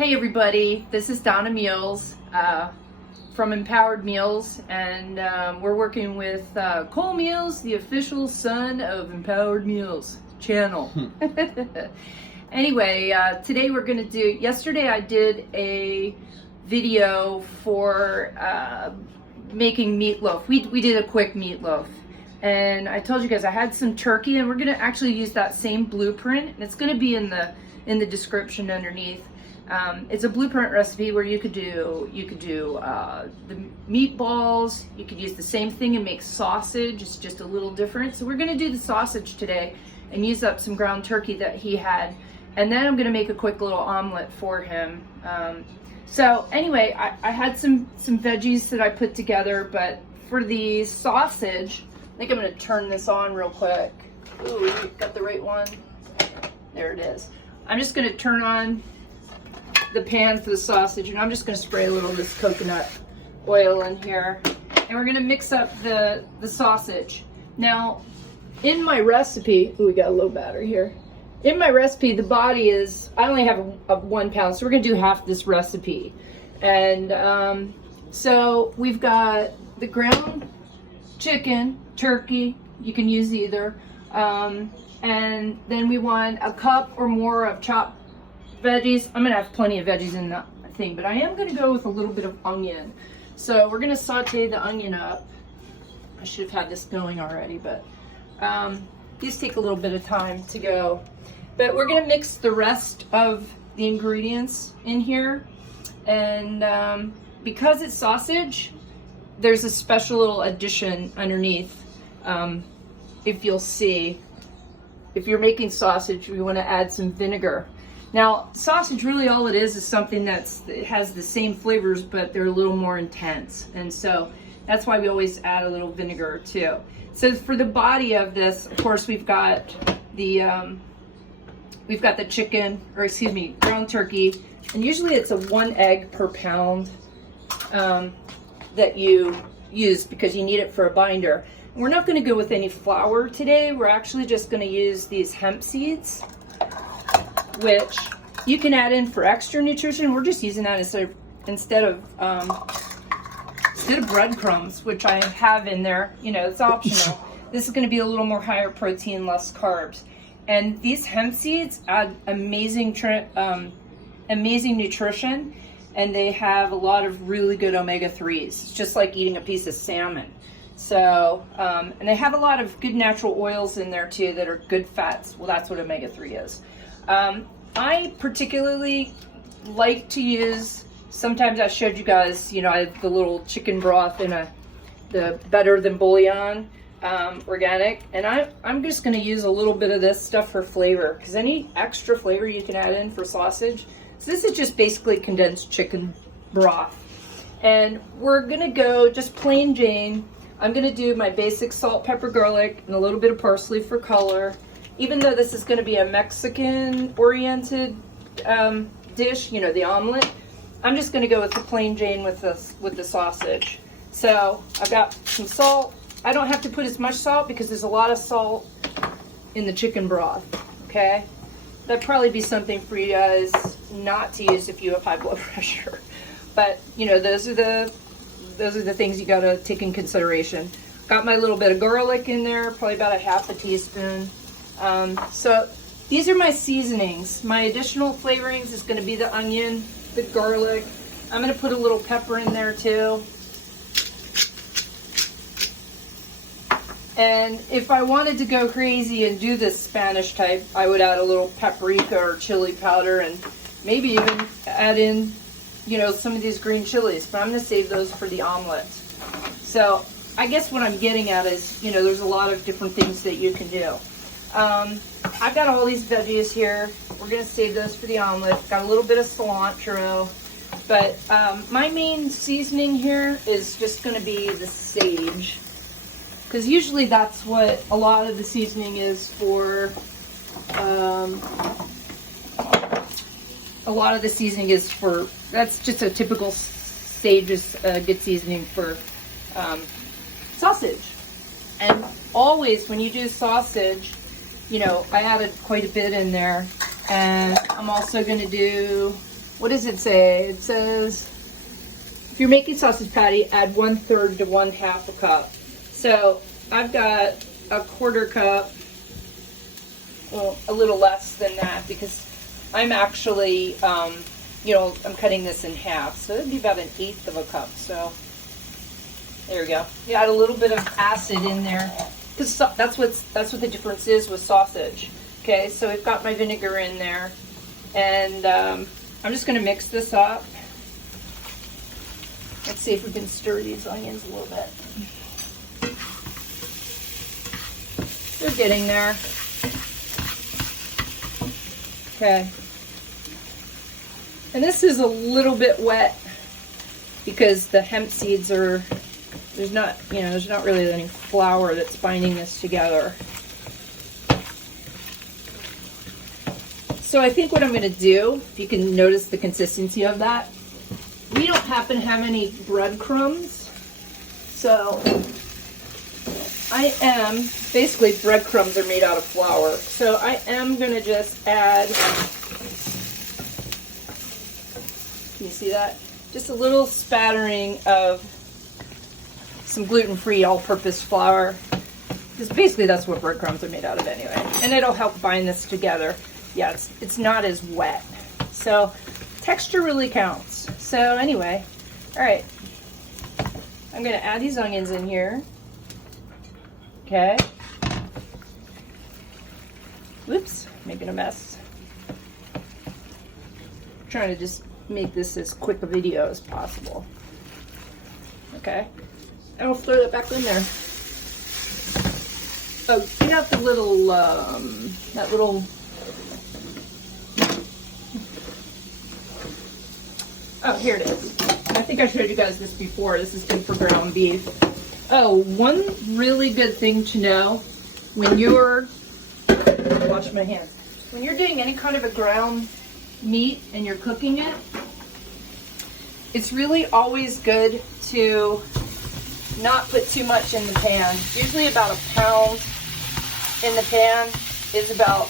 Hey everybody, this is Donna Meals from Empowered Meals, and we're working with Cole Meals, the official son of Empowered Meals channel. Anyway, today we're going to do, yesterday I did a video for making meatloaf. We did a quick meatloaf, and I told you guys I had some turkey, and we're going to actually use that same blueprint, and it's going to be in the description underneath. It's a blueprint recipe where you could do the meatballs. You could use the same thing and make sausage. It's just a little different. So we're going to do the sausage today and use up some ground turkey that he had, and then I'm going to make a quick little omelet for him. So anyway, I had some veggies that I put together, but for the sausage, I think I'm going to turn this on real quick. Ooh, got the right one. There it is. I'm just going to turn on the pan for the sausage, and I'm just going to spray a little of this coconut oil in here, and we're going to mix up the sausage. Now, in my recipe, ooh, we got a low batter here. In my recipe, the body is, I only have a 1 pound, so we're going to do half this recipe. And so we've got the ground chicken, turkey, you can use either, and then we want a cup or more of chopped veggies. I'm gonna have plenty of veggies in that thing, but I am gonna go with a little bit of onion. So we're gonna saute the onion up. I should have had this going already, but these take a little bit of time to go. But we're gonna mix the rest of the ingredients in here, and because it's sausage, there's a special little addition underneath. If you'll see, if you're making sausage, we want to add some vinegar. Now, sausage, really all it is something it has the same flavors, but they're a little more intense. And so that's why we always add a little vinegar too. So for the body of this, of course, we've got the chicken, or excuse me, ground turkey. And usually it's a 1 egg per pound that you use because you need it for a binder. And we're not going to go with any flour today. We're actually just going to use these hemp seeds, which you can add in for extra nutrition. We're just using that instead of breadcrumbs, which I have in there. You know, it's optional. This is going to be a little more higher protein, less carbs. And these hemp seeds add amazing nutrition, and they have a lot of really good omega-3s. It's just like eating a piece of salmon. So, and they have a lot of good natural oils in there too that are good fats. Well, that's what omega-3 is. I particularly like to use, sometimes I showed you guys, you know, I have the little chicken broth in the Better Than Bouillon, organic, and I'm just going to use a little bit of this stuff for flavor, because any extra flavor you can add in for sausage. So this is just basically condensed chicken broth, and we're going to go just plain Jane. I'm going to do my basic salt, pepper, garlic, and a little bit of parsley for color. Even though this is going to be a Mexican-oriented dish, you know, the omelet, I'm just going to go with the plain Jane with the sausage. So I've got some salt. I don't have to put as much salt because there's a lot of salt in the chicken broth. Okay, that'd probably be something for you guys not to use if you have high blood pressure. But you know, those are the things you got to take in consideration. Got my little bit of garlic in there, probably about a ½ teaspoon. So these are my seasonings. My additional flavorings is going to be the onion, the garlic. I'm going to put a little pepper in there too. And if I wanted to go crazy and do this Spanish type, I would add a little paprika or chili powder, and maybe even add in, you know, some of these green chilies, but I'm going to save those for the omelet. So I guess what I'm getting at is, you know, there's a lot of different things that you can do. I've got all these veggies here. We're going to save those for the omelet. Got a little bit of cilantro, but my main seasoning here is just going to be the sage, because usually that's what a lot of the seasoning is for. A lot of the seasoning is for, that's just a typical sage is good seasoning for sausage. And always when you do sausage, you know, I added quite a bit in there, and I'm also going to do what does it say? It says, if you're making sausage patty, add 1/3 to 1/2 a cup. So I've got a 1/4 cup, well, a little less than that, because I'm actually, you know, I'm cutting this in half. So it'd be about 1/8 of a cup. So there we go. You add a little bit of acid in there, because that's what the difference is with sausage. Okay, so we've got my vinegar in there, and I'm just going to mix this up. Let's see if we can stir these onions a little bit. They're getting there. Okay. And this is a little bit wet because the hemp seeds are, there's not really any flour that's binding this together. So I think what I'm going to do, if you can notice the consistency of that, we don't happen to have any breadcrumbs. So I am, basically breadcrumbs are made out of flour. So I am going to just add, can you see that? Just a little spattering of some gluten-free all-purpose flour. Because basically that's what breadcrumbs are made out of anyway. And it'll help bind this together. Yeah, it's not as wet. So texture really counts. So anyway, all right. I'm going to add these onions in here. Okay. Whoops, making a mess. I'm trying to just make this as quick a video as possible. Okay. And I'll throw that back in there. Oh, get out the little, that little, oh, here it is. I think I showed you guys this before. This is good for ground beef. Oh, one really good thing to know when you're, watch my hands, when you're doing any kind of a ground meat and you're cooking it, it's really always good to not put too much in the pan. Usually about 1 pound in the pan is about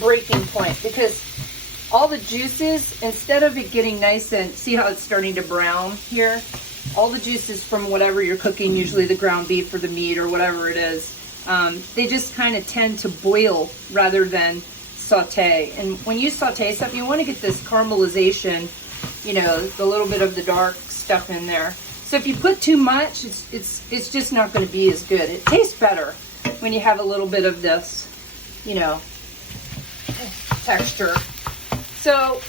breaking point, because all the juices, instead of it getting nice and, see how it's starting to brown here? All the juices from whatever you're cooking, usually the ground beef or the meat or whatever it is, they just kind of tend to boil rather than saute. And when you saute stuff, you want to get this caramelization, you know, the little bit of the dark stuff in there. So if you put too much, it's just not going to be as good. It tastes better when you have a little bit of this, you know, texture. So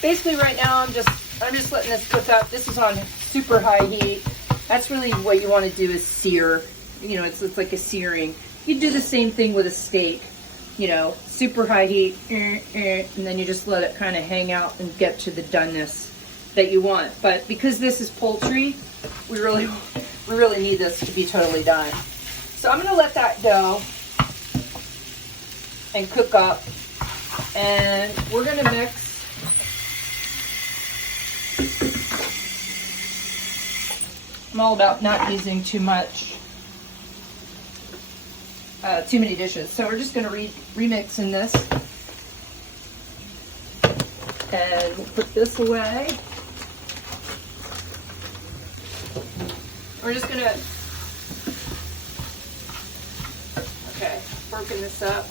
basically right now I'm just letting this cook up. This is on super high heat. That's really what you want to do, is sear. You know, it's like a searing. You do the same thing with a steak. You know, super high heat, and then you just let it kind of hang out and get to the doneness that you want. But because this is poultry, we really need this to be totally done. So I'm going to let that go and cook up, and we're going to mix. I'm all about not using too much, too many dishes. So we're just going to remix in this, and we'll put this away. We're just going to, okay, working this up.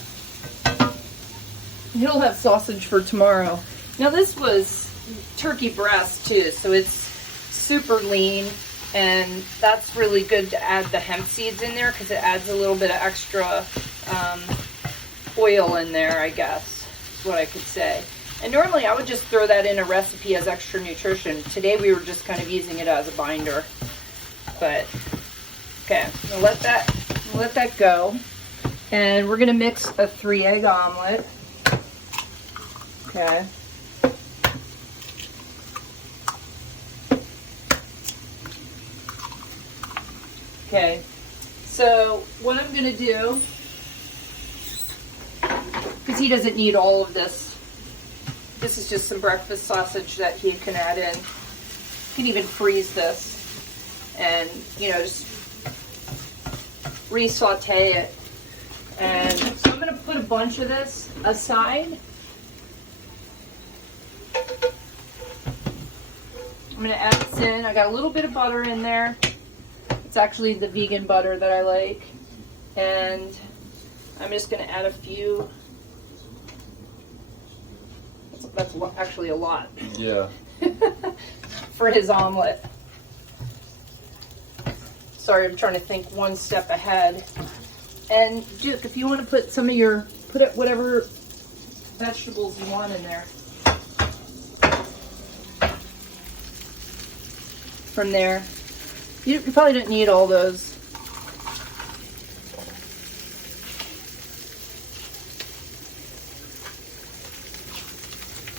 You'll have sausage for tomorrow. Now this was turkey breast too, so it's super lean. And that's really good to add the hemp seeds in there, because it adds a little bit of extra oil in there, I guess, is what I could say. And normally I would just throw that in a recipe as extra nutrition. Today we were just kind of using it as a binder. But, okay, I'm gonna let that go. And we're gonna mix a 3-egg omelet. Okay. Okay, so what I'm going to do, because he doesn't need all of this, this is just some breakfast sausage that he can add in. You can even freeze this and, you know, just re-saute it. And so I'm going to put a bunch of this aside. I'm gonna add this in. I got a little bit of butter in there. It's actually the vegan butter that I like. And I'm just gonna add a few. That's actually a lot. Yeah. For his omelet. Sorry, I'm trying to think one step ahead. And Duke, if you want to put some of your, put it whatever vegetables you want in there. From there. You probably don't need all those.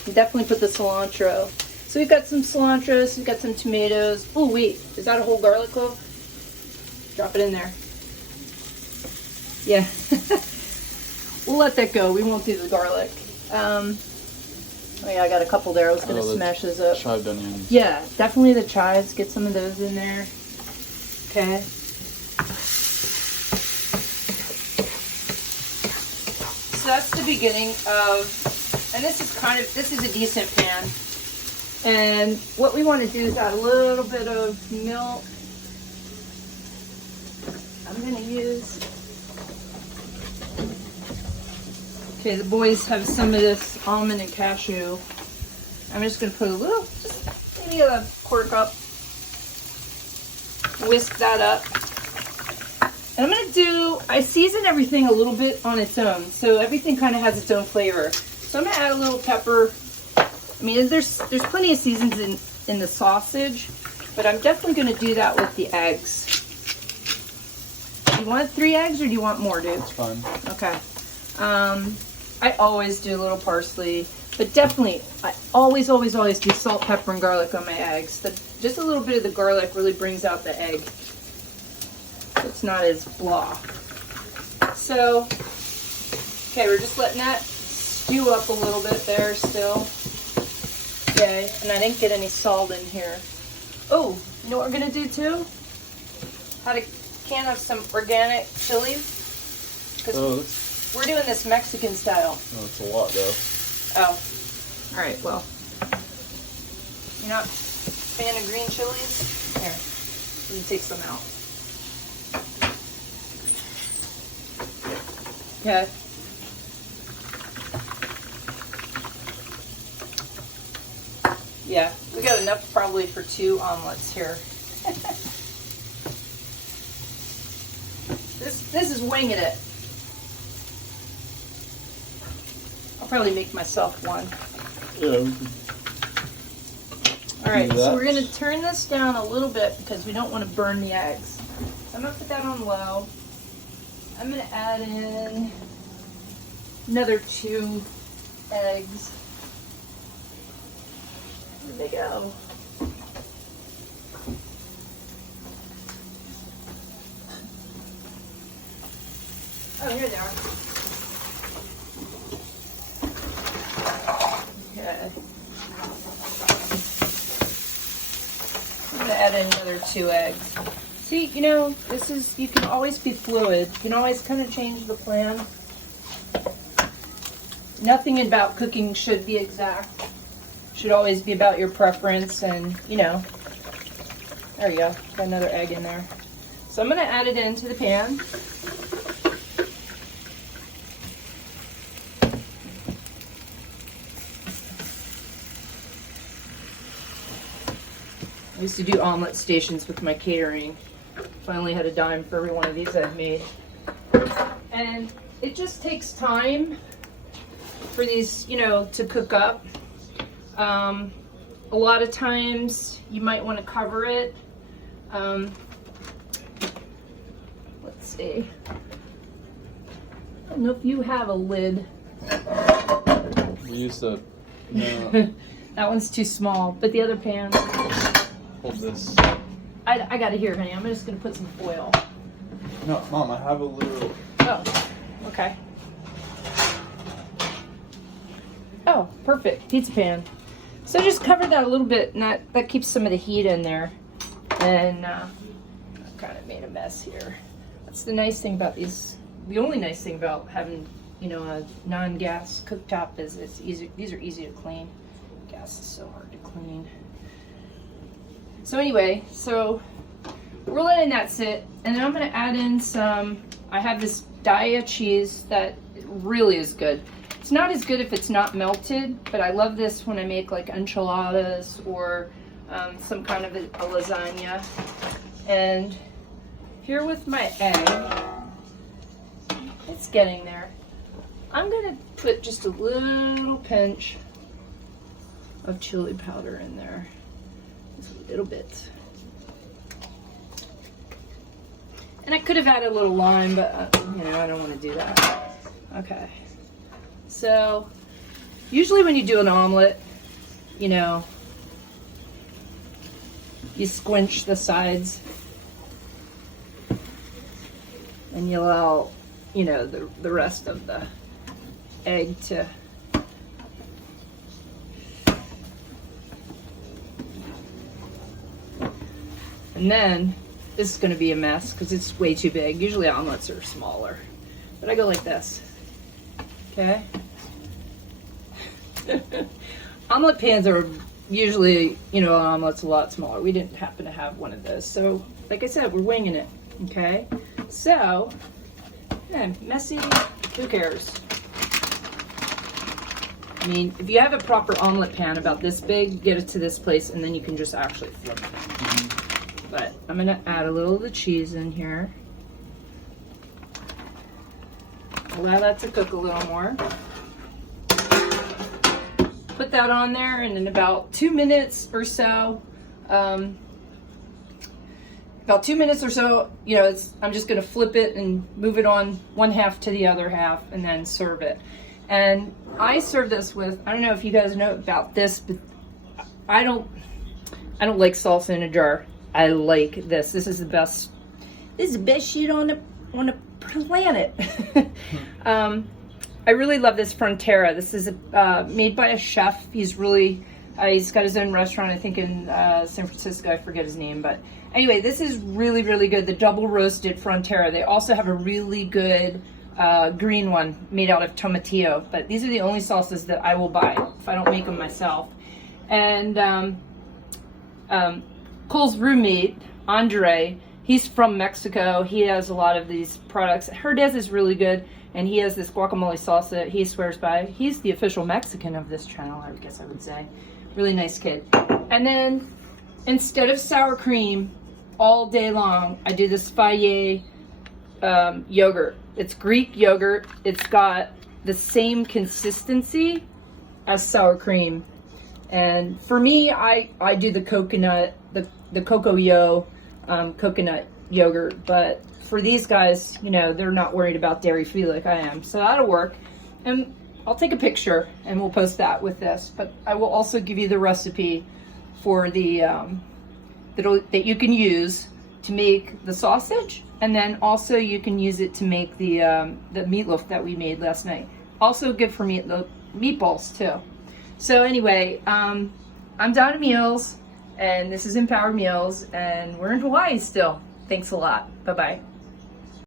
You definitely put the cilantro. So we've got some cilantro, so we've got some tomatoes. Oh wait, is that a whole garlic clove? Drop it in there. Yeah. We'll let that go. We won't do the garlic. Oh yeah, I got a couple there. I was gonna smash those up. Chived onions. Yeah, definitely the chives. Get some of those in there. Okay. So that's the beginning of, and this is a decent pan. And what we want to do is add a little bit of milk. I'm gonna use, okay, the boys have some of this almond and cashew. I'm just gonna put a little, just maybe a quarter cup. Whisk that up. And I'm gonna do, I season everything a little bit on its own, so everything kind of has its own flavor. So I'm gonna add a little pepper. I mean, there's plenty of seasons in the sausage, but I'm definitely gonna do that with the eggs. Do you want 3 eggs or do you want more, dude? That's fine. Okay. I always do a little parsley, but definitely, I always do salt, pepper, and garlic on my eggs. Just a little bit of the garlic really brings out the egg. It's not as blah. So, okay, we're just letting that stew up a little bit there still. Okay, and I didn't get any salt in here. Oh, you know what we're gonna do too? Had a can of some organic chilies. Because we're doing this Mexican style. Oh, it's a lot though. Oh, all right, well. You're not a fan of green chilies? Here, you can take some out. Okay. Yeah, we got enough probably for 2 omelets here. This is winging it. I'll probably make myself one. Yeah, we could. All right, so we're gonna turn this down a little bit because we don't want to burn the eggs. So I'm gonna put that on low. I'm gonna add in another 2 eggs. There they go. Oh, here they are. Okay. I'm gonna add in another 2 eggs. See, you know, this is, you can always be fluid. You can always kind of change the plan. Nothing about cooking should be exact. Should always be about your preference and, you know. There you go. Got another egg in there. So I'm gonna add it into the pan. I used to do omelet stations with my catering. Finally had a dime for every one of these I've made. And it just takes time for these, you know, to cook up. A lot of times you might want to cover it. Let's see. I don't know if you have a lid. We used to. No. That one's too small, but the other pan. Hold this. I got it here, honey. I'm just gonna put some foil. No, Mom, I have a little. Oh, okay. Oh, perfect. Pizza pan. So just cover that a little bit, and that keeps some of the heat in there. And I kind of made a mess here. That's the nice thing about these. The only nice thing about having, you know, a non-gas cooktop is it's easy. These are easy to clean. Gas is so hard to clean. So anyway, so we're letting that sit, and then I'm gonna add in some, I have this Daya cheese that really is good. It's not as good if it's not melted, but I love this when I make like enchiladas or some kind of a lasagna. And here with my egg, it's getting there. I'm gonna put just a little pinch of chili powder in there, just a little bit. And I could have added a little lime, but you know, I don't want to do that. Okay. So, usually when you do an omelet, you know, you squinch the sides and you allow, you know, the rest of the egg to and then this is going to be a mess because it's way too big. Usually omelets are smaller, but I go like this. Okay. Omelet pans are usually, you know, an omelet's a lot smaller. We didn't happen to have one of those. So, like I said, we're winging it. Okay. So, yeah, messy, who cares? I mean, if you have a proper omelet pan about this big, get it to this place and then you can just actually flip it. But I'm going to add a little of the cheese in here. Allow that to cook a little more. Put that on there, and in about 2 minutes or so, you know, I'm just going to flip it and move it on one half to the other half, and then serve it. And I serve this with, I don't know if you guys know about this, but I don't like salsa in a jar. I like this. This is the best. This is the best shit on the planet. I really love this Frontera. This is made by a chef. He's got his own restaurant, I think, in San Francisco. I forget his name, but anyway, this is really, really good. The double roasted Frontera. They also have a really good green one made out of tomatillo, but these are the only salsas that I will buy if I don't make them myself. And Cole's roommate, Andre, he's from Mexico. He has a lot of these products. Herdez is really good, and he has this guacamole salsa he swears by. He's the official Mexican of this channel, I guess I would say. Really nice kid. And then, instead of sour cream all day long, I do this Fage yogurt. It's Greek yogurt. It's got the same consistency as sour cream. And for me, I do the coconut, the Coco-Yo coconut yogurt, but for these guys, you know, they're not worried about dairy free like I am, so that'll work. And I'll take a picture and we'll post that with this, but I will also give you the recipe for the that you can use to make the sausage, and then also you can use it to make the meatloaf that we made last night. Also good for meatballs too. So anyway, I'm Donna Meals, and this is Empowered Meals, and we're in Hawaii still. Thanks a lot. Bye-bye.